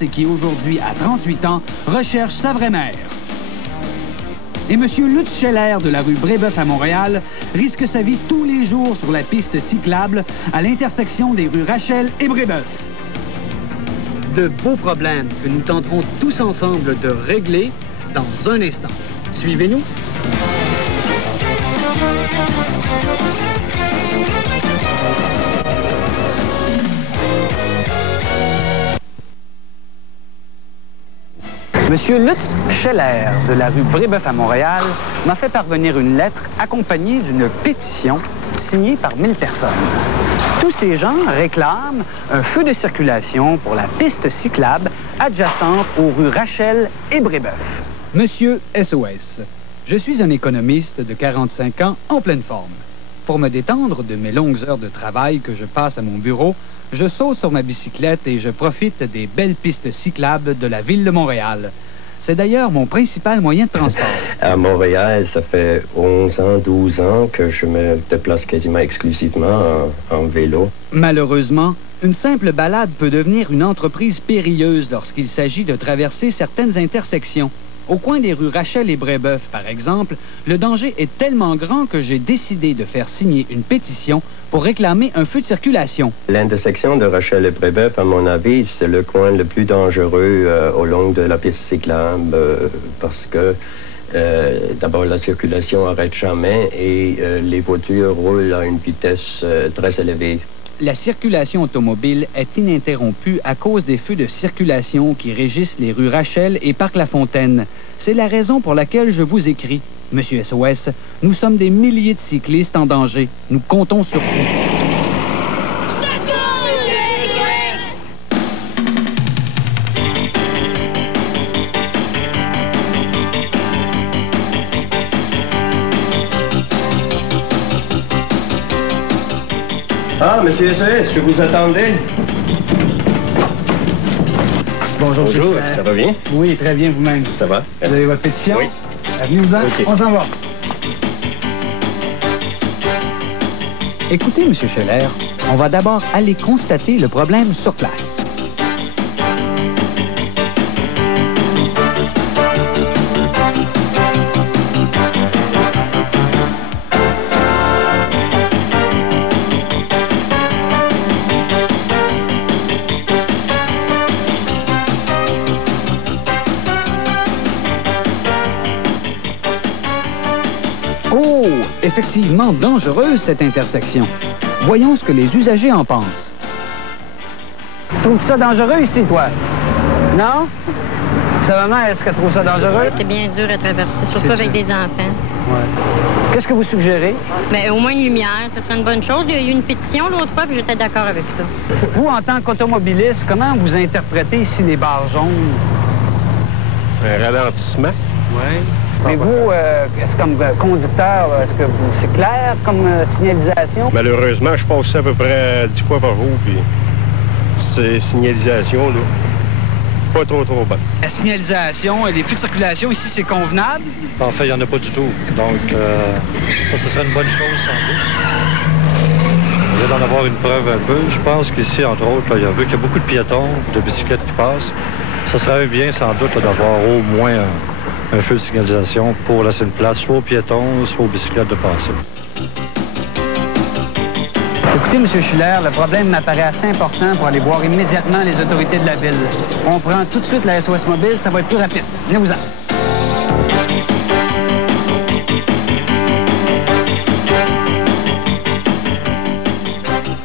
et qui aujourd'hui, à 38 ans, recherche sa vraie mère. Et M. Lutz Scheller de la rue Brébeuf à Montréal risque sa vie tous les jours sur la piste cyclable à l'intersection des rues Rachel et Brébeuf. De beaux problèmes que nous tenterons tous ensemble de régler dans un instant. Suivez-nous. Monsieur Lutz Scheller de la rue Brébeuf à Montréal m'a fait parvenir une lettre accompagnée d'une pétition signée par 1000 personnes. Tous ces gens réclament un feu de circulation pour la piste cyclable adjacente aux rues Rachel et Brébeuf. Monsieur SOS, je suis un économiste de 45 ans en pleine forme. Pour me détendre de mes longues heures de travail que je passe à mon bureau, je saute sur ma bicyclette et je profite des belles pistes cyclables de la ville de Montréal. C'est d'ailleurs mon principal moyen de transport. À Montréal, ça fait 11 ans, 12 ans que je me déplace quasiment exclusivement en vélo. Malheureusement, une simple balade peut devenir une entreprise périlleuse lorsqu'il s'agit de traverser certaines intersections. Au coin des rues Rachel et Brébeuf, par exemple, le danger est tellement grand que j'ai décidé de faire signer une pétition pour réclamer un feu de circulation. L'intersection de Rachel et Brébeuf, à mon avis, c'est le coin le plus dangereux au long de la piste cyclable parce que d'abord la circulation n'arrête jamais et les voitures roulent à une vitesse très élevée. La circulation automobile est ininterrompue à cause des feux de circulation qui régissent les rues Rachel et Parc-la-Fontaine. C'est la raison pour laquelle je vous écris. Monsieur SOS, nous sommes des milliers de cyclistes en danger. Nous comptons sur vous. Ah, monsieur SOS, est-ce que vous attendez? Bonjour. Bonjour, ça va bien? Oui, très bien vous-même. Ça va? Vous avez votre pétition? Oui. Venez-vous-en, Okay. On s'en va. Écoutez, M. Scheller, on va d'abord aller constater le problème sur place. Oh, effectivement dangereuse cette intersection. Voyons ce que les usagers en pensent. Tu trouves ça dangereux ici, toi? Non? Sa maman, est-ce qu'elle trouve ça dangereux? C'est bien dur à traverser, surtout avec des enfants. Ouais. Qu'est-ce que vous suggérez? Mais au moins une lumière, ce serait une bonne chose. Il y a eu une pétition l'autre fois, puis j'étais d'accord avec ça. Vous, en tant qu'automobiliste, comment vous interprétez ici les barres jaunes? Un ralentissement. Oui. Mais vous, est-ce comme conducteur, est-ce que c'est clair comme signalisation? Malheureusement, je passe ça à peu près 10 fois par jour, puis ces signalisations, là, pas trop bonnes. La signalisation et les feux de circulation ici, c'est convenable? En fait, il n'y en a pas du tout. Donc, ça, ce serait une bonne chose, sans doute. On vient d'en avoir une preuve un peu. Je pense qu'ici, entre autres, là, vu qu'il y a beaucoup de piétons, de bicyclettes qui passent, ça serait bien, sans doute, d'avoir au moins un feu de signalisation pour laisser une place soit aux piétons, soit aux bicyclettes de passer. Écoutez, M. Scheller, le problème m'apparaît assez important pour aller voir immédiatement les autorités de la ville. On prend tout de suite la SOS Mobile, ça va être plus rapide. Venez-vous-en.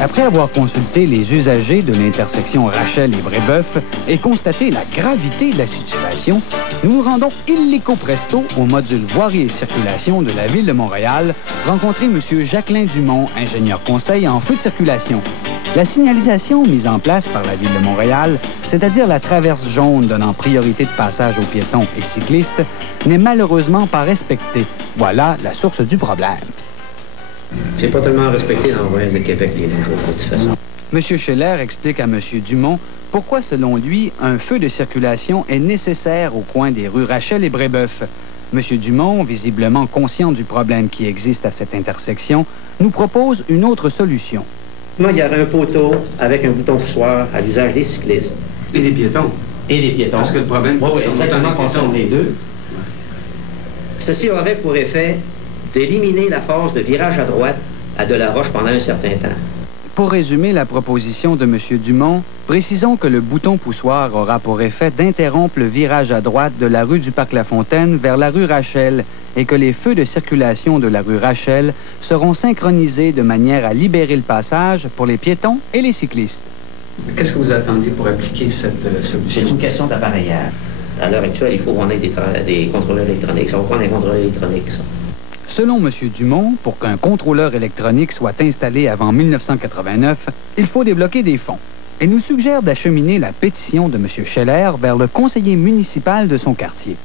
Après avoir consulté les usagers de l'intersection Rachel et Brébeuf et constaté la gravité de la situation, nous nous rendons illico presto au module voirie et circulation de la Ville de Montréal, rencontrer M. Jacqueline Dumont, ingénieur conseil en feu de circulation. La signalisation mise en place par la Ville de Montréal, c'est-à-dire la traverse jaune donnant priorité de passage aux piétons et cyclistes, n'est malheureusement pas respectée. Voilà la source du problème. C'est pas tellement respecté dans la province de Québec, les jours, de toute façon. M. Scheller explique à M. Dumont pourquoi, selon lui, un feu de circulation est nécessaire au coin des rues Rachel et Brébeuf. M. Dumont, visiblement conscient du problème qui existe à cette intersection, nous propose une autre solution. Moi, il y aurait un poteau avec un bouton poussoir à l'usage des cyclistes. Et des piétons. et les piétons. Parce que le problème... Oui, exactement, concerne les deux. Ceci aurait pour effet d'éliminer la force de virage à droite à Delaroche pendant un certain temps. Pour résumer la proposition de M. Dumont, précisons que le bouton poussoir aura pour effet d'interrompre le virage à droite de la rue du Parc-la-Fontaine vers la rue Rachel et que les feux de circulation de la rue Rachel seront synchronisés de manière à libérer le passage pour les piétons et les cyclistes. Qu'est-ce que vous attendiez pour appliquer cette solution? C'est une question d'appareillage. À l'heure actuelle, il faut qu'on ait des contrôleurs électroniques. Ça va prendre des contrôleurs électroniques, ça. Selon M. Dumont, pour qu'un contrôleur électronique soit installé avant 1989, il faut débloquer des fonds. Il nous suggère d'acheminer la pétition de M. Scheller vers le conseiller municipal de son quartier.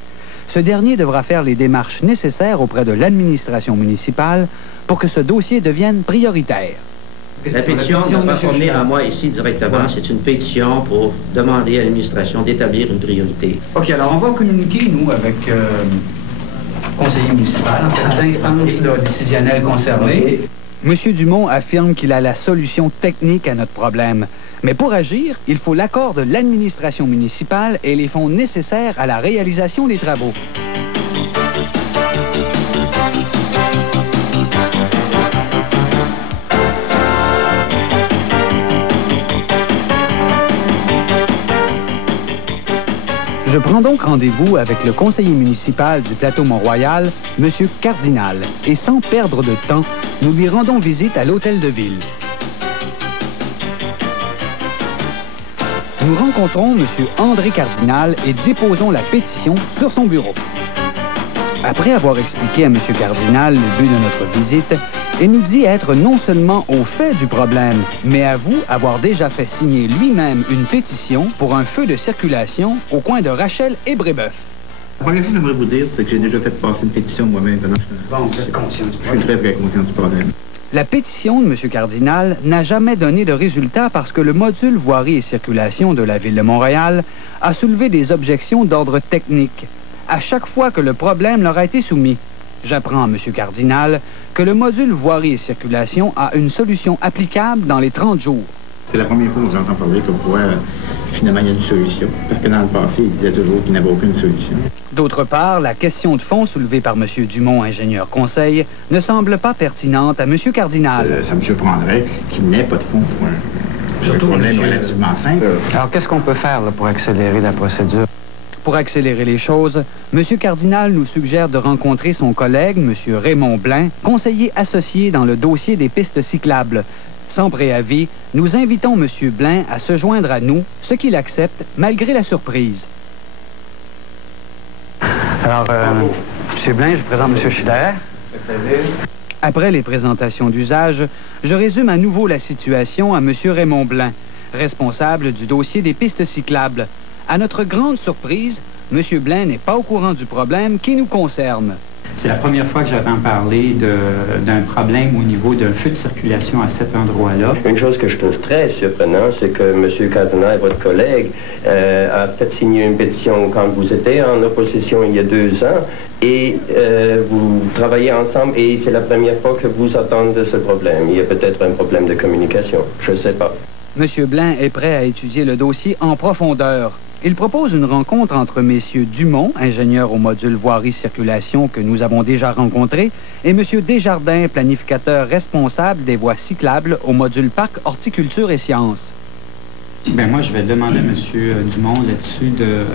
Ce dernier devra faire les démarches nécessaires auprès de l'administration municipale pour que ce dossier devienne prioritaire. La pétition ne va pas revenir à moi ici directement. C'est une pétition pour demander à l'administration d'établir une priorité. OK, alors on va communiquer, nous, avec conseiller municipal, en fait, les instances décisionnelles concernées. M. Dumont affirme qu'il a la solution technique à notre problème. Mais pour agir, il faut l'accord de l'administration municipale et les fonds nécessaires à la réalisation des travaux. Je prends donc rendez-vous avec le conseiller municipal du plateau Mont-Royal, M. Cardinal, et sans perdre de temps, nous lui rendons visite à l'hôtel de ville. Nous rencontrons M. André Cardinal et déposons la pétition sur son bureau. Après avoir expliqué à M. Cardinal le but de notre visite, il nous dit être non seulement au fait du problème, mais avoue avoir déjà fait signer lui-même une pétition pour un feu de circulation au coin de Rachel et Brébeuf. La première chose que j'aimerais vous dire, c'est que j'ai déjà fait passer une pétition moi-même. Bon, vous êtes conscient du problème? Je suis très conscient du problème. La pétition de M. Cardinal n'a jamais donné de résultat parce que le module voirie et circulation de la Ville de Montréal a soulevé des objections d'ordre technique à chaque fois que le problème leur a été soumis. J'apprends à M. Cardinal que le module voirie et circulation a une solution applicable dans les 30 jours. C'est la première fois que j'entends parler comme quoi, finalement, il y a une solution. Parce que dans le passé, il disait toujours qu'il n'avait aucune solution. D'autre part, la question de fond soulevée par M. Dumont, ingénieur conseil, ne semble pas pertinente à M. Cardinal. Ça me surprendrait qu'il n'ait pas de fond pour un problème relativement simple. Alors, qu'est-ce qu'on peut faire là, pour accélérer la procédure? Pour accélérer les choses, M. Cardinal nous suggère de rencontrer son collègue, M. Raymond Blain, conseiller associé dans le dossier des pistes cyclables. Sans préavis, nous invitons M. Blain à se joindre à nous, ce qu'il accepte malgré la surprise. Alors, M. Blain, je présente M. Schiller. Après les présentations d'usage, je résume à nouveau la situation à M. Raymond Blain, responsable du dossier des pistes cyclables. À notre grande surprise, M. Blain n'est pas au courant du problème qui nous concerne. C'est la première fois que j'entends parler d'un problème au niveau d'un feu de circulation à cet endroit-là. Une chose que je trouve très surprenante, c'est que M. Cardinal, votre collègue, a fait signer une pétition quand vous étiez en opposition il y a 2 ans et vous travaillez ensemble et c'est la première fois que vous entendez de ce problème. Il y a peut-être un problème de communication, je ne sais pas. M. Blain est prêt à étudier le dossier en profondeur. Il propose une rencontre entre messieurs Dumont, ingénieur au module voirie-circulation que nous avons déjà rencontré, et M. Desjardins, planificateur responsable des voies cyclables au module Parc Horticulture et Sciences. Bien, moi, je vais demander à M. Dumont là-dessus de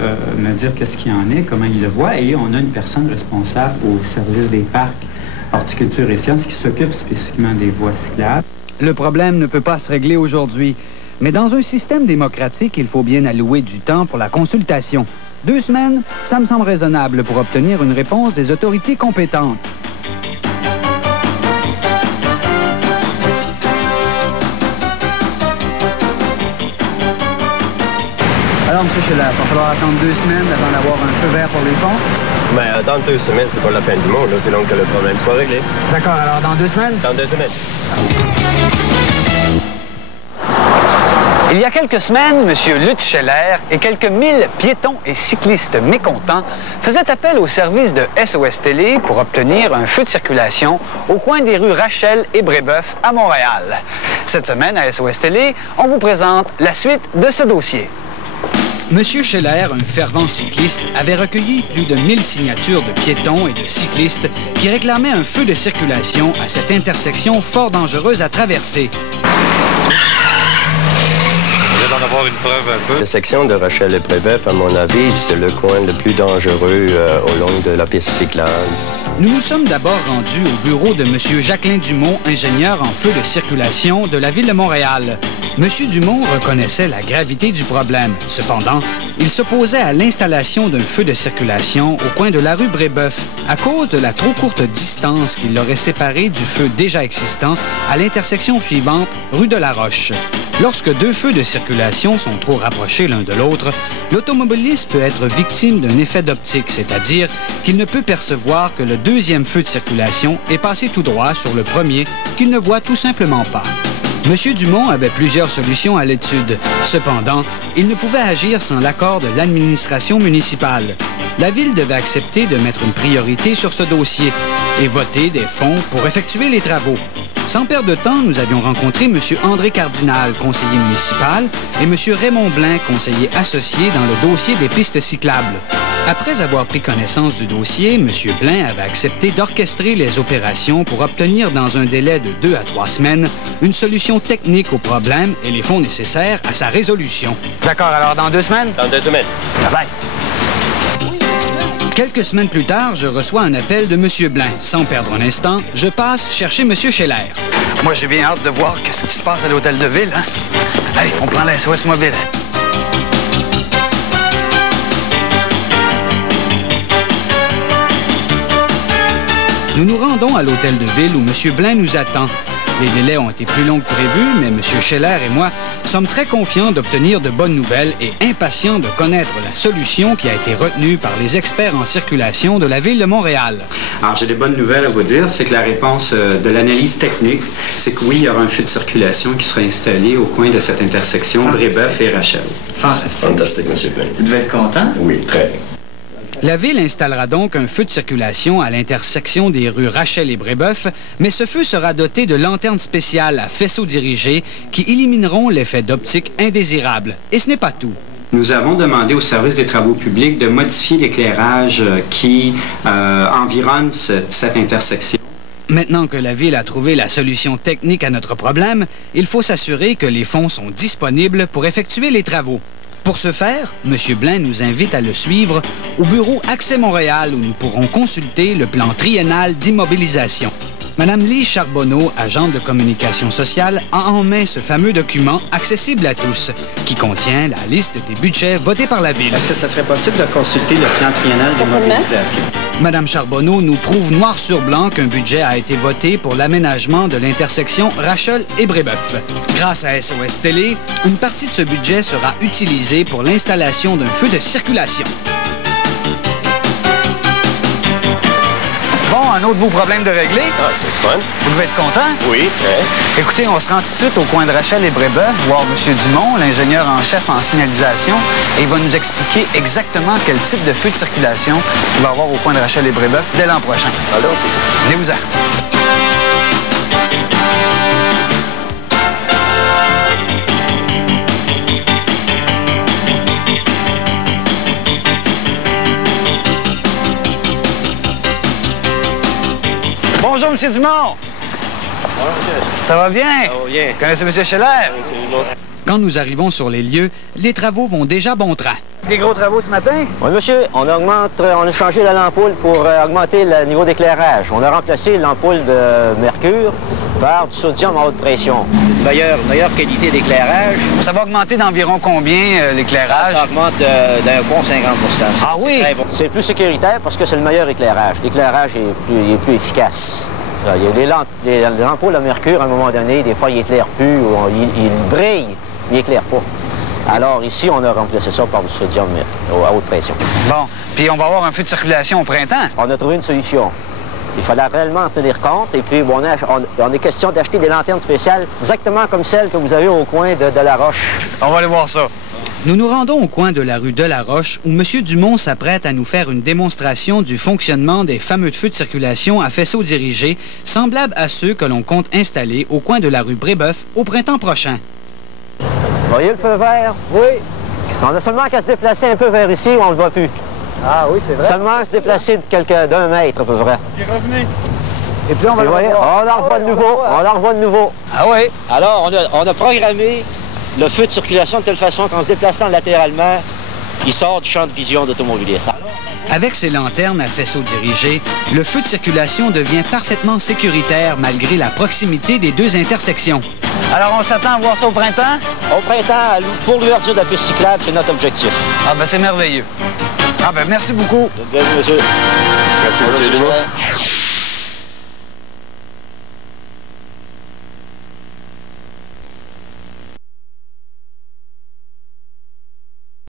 me dire qu'est-ce qu'il en est, comment il le voit, et on a une personne responsable au service des parcs Horticulture et Sciences qui s'occupe spécifiquement des voies cyclables. Le problème ne peut pas se régler aujourd'hui. Mais dans un système démocratique, il faut bien allouer du temps pour la consultation. 2 semaines, ça me semble raisonnable pour obtenir une réponse des autorités compétentes. Alors, M. Scheller, il va falloir attendre 2 semaines avant d'avoir un feu vert pour les fonds? Mais attendre 2 semaines, c'est pas la fin du monde. C'est donc que le problème soit réglé. D'accord, alors dans 2 semaines? Dans 2 semaines. Il y a quelques semaines, M. Lutz Scheller et quelques 1000 piétons et cyclistes mécontents faisaient appel au service de SOS Télé pour obtenir un feu de circulation au coin des rues Rachel et Brébeuf à Montréal. Cette semaine, à SOS Télé, on vous présente la suite de ce dossier. Monsieur Scheller, un fervent cycliste, avait recueilli plus de 1000 signatures de piétons et de cyclistes qui réclamaient un feu de circulation à cette intersection fort dangereuse à traverser. On vient d'en avoir une preuve un peu. La section de Rachel et Brébeuf, à mon avis, c'est le coin le plus dangereux au long de la piste cyclable. Nous nous sommes d'abord rendus au bureau de M. Jacquelin Dumont, ingénieur en feu de circulation de la Ville de Montréal. M. Dumont reconnaissait la gravité du problème. Cependant, il s'opposait à l'installation d'un feu de circulation au coin de la rue Brébeuf à cause de la trop courte distance qui l'aurait séparé du feu déjà existant à l'intersection suivante, rue de la Roche. Lorsque deux feux de circulation sont trop rapprochés l'un de l'autre, l'automobiliste peut être victime d'un effet d'optique, c'est-à-dire qu'il ne peut percevoir que le deuxième feu de circulation est passé tout droit sur le premier qu'il ne voit tout simplement pas. M. Dumont avait plusieurs solutions à l'étude. Cependant, il ne pouvait agir sans l'accord de l'administration municipale. La Ville devait accepter de mettre une priorité sur ce dossier et voter des fonds pour effectuer les travaux. Sans perdre de temps, nous avions rencontré M. André Cardinal, conseiller municipal, et M. Raymond Blain, conseiller associé dans le dossier des pistes cyclables. Après avoir pris connaissance du dossier, M. Blain avait accepté d'orchestrer les opérations pour obtenir dans un délai de 2 à 3 semaines une solution technique au problème et les fonds nécessaires à sa résolution. D'accord, alors dans 2 semaines? Dans 2 semaines. Bye. Quelques semaines plus tard, je reçois un appel de M. Blain. Sans perdre un instant, je passe chercher M. Scheller. Moi, j'ai bien hâte de voir qu'est-ce qui se passe à l'hôtel de ville. Hein? Allez, on prend la SOS Mobile. Nous nous rendons à l'hôtel de ville où M. Blain nous attend. Les délais ont été plus longs que prévu, mais M. Scheller et moi sommes très confiants d'obtenir de bonnes nouvelles et impatients de connaître la solution qui a été retenue par les experts en circulation de la Ville de Montréal. Alors, j'ai des bonnes nouvelles à vous dire. C'est que la réponse de l'analyse technique, c'est que oui, il y aura un feu de circulation qui sera installé au coin de cette intersection Brébeuf et Rachel. Fantastique. Fantastique, M. Blain. Vous devez être content? Oui, très. La Ville installera donc un feu de circulation à l'intersection des rues Rachel et Brébeuf, mais ce feu sera doté de lanternes spéciales à faisceaux dirigés qui élimineront l'effet d'optique indésirable. Et ce n'est pas tout. Nous avons demandé au service des travaux publics de modifier l'éclairage qui environne cette intersection. Maintenant que la Ville a trouvé la solution technique à notre problème, il faut s'assurer que les fonds sont disponibles pour effectuer les travaux. Pour ce faire, M. Blain nous invite à le suivre au bureau Accès Montréal où nous pourrons consulter le plan triennal d'immobilisation. Mme Lise Charbonneau, agente de communication sociale, a en main ce fameux document accessible à tous, qui contient la liste des budgets votés par la Ville. Est-ce que ça serait possible de consulter le plan triennal d'immobilisation? Mme Charbonneau nous prouve noir sur blanc qu'un budget a été voté pour l'aménagement de l'intersection Rachel et Brébeuf. Grâce à SOS Télé, une partie de ce budget sera utilisée pour l'installation d'un feu de circulation. Bon, un autre beau problème de régler. Ah, c'est fun. Vous devez être content? Oui, très. Écoutez, on se rend tout de suite au coin de Rachel et Brébeuf, voir M. Dumont, l'ingénieur en chef en signalisation, et il va nous expliquer exactement quel type de feu de circulation il va avoir au coin de Rachel et Brébeuf dès l'an prochain. Allons-y. Venez-vous-en. Bonjour, M. Dumont. Bonjour, monsieur. Ça va bien? Ça va bien. Vous connaissez M. Scheller? Quand nous arrivons sur les lieux, les travaux vont déjà bon train. Des gros travaux ce matin? Oui, monsieur, on a changé l'ampoule pour augmenter le niveau d'éclairage. On a remplacé l'ampoule de mercure par du sodium à haute pression. Meilleure qualité d'éclairage. Ça va augmenter d'environ combien l'éclairage? Ça augmente d'un bon 50 %. Ah oui? C'est plus sécuritaire parce que c'est le meilleur éclairage. L'éclairage est plus efficace. Il y a les ampoules à mercure, à un moment donné, des fois, ils n'éclairent plus, ou ils brillent, ils n'éclairent pas. Alors ici, on a remplacé ça par du sodium à haute pression. Bon, puis on va avoir un feu de circulation au printemps. On a trouvé une solution. Il fallait réellement en tenir compte. Et puis, on est question d'acheter des lanternes spéciales exactement comme celles que vous avez au coin de la Roche. On va aller voir ça. Nous nous rendons au coin de la rue de la Roche où M. Dumont s'apprête à nous faire une démonstration du fonctionnement des fameux feux de circulation à faisceaux dirigés, semblables à ceux que l'on compte installer au coin de la rue Brébeuf au printemps prochain. Voyez le feu vert? Oui. On a seulement qu'à se déplacer un peu vers ici où on ne le voit plus. Ah oui, c'est vrai. Seulement à se déplacer d'1 mètre à peu près. Et revenez. Et puis on va le voyez, on en revoit de nouveau. On en revoit de nouveau. Ah oui. Alors, on a programmé le feu de circulation de telle façon qu'en se déplaçant latéralement, il sort du champ de vision d'automobilistes. Avec ses lanternes à faisceau dirigé, le feu de circulation devient parfaitement sécuritaire malgré la proximité des deux intersections. Alors, on s'attend à voir ça au printemps? Au printemps, pour l'ouverture de la piste cyclable, c'est notre objectif. Ah ben c'est merveilleux. Ah ben merci beaucoup. Bienvenue, monsieur. Merci, monsieur Dumont.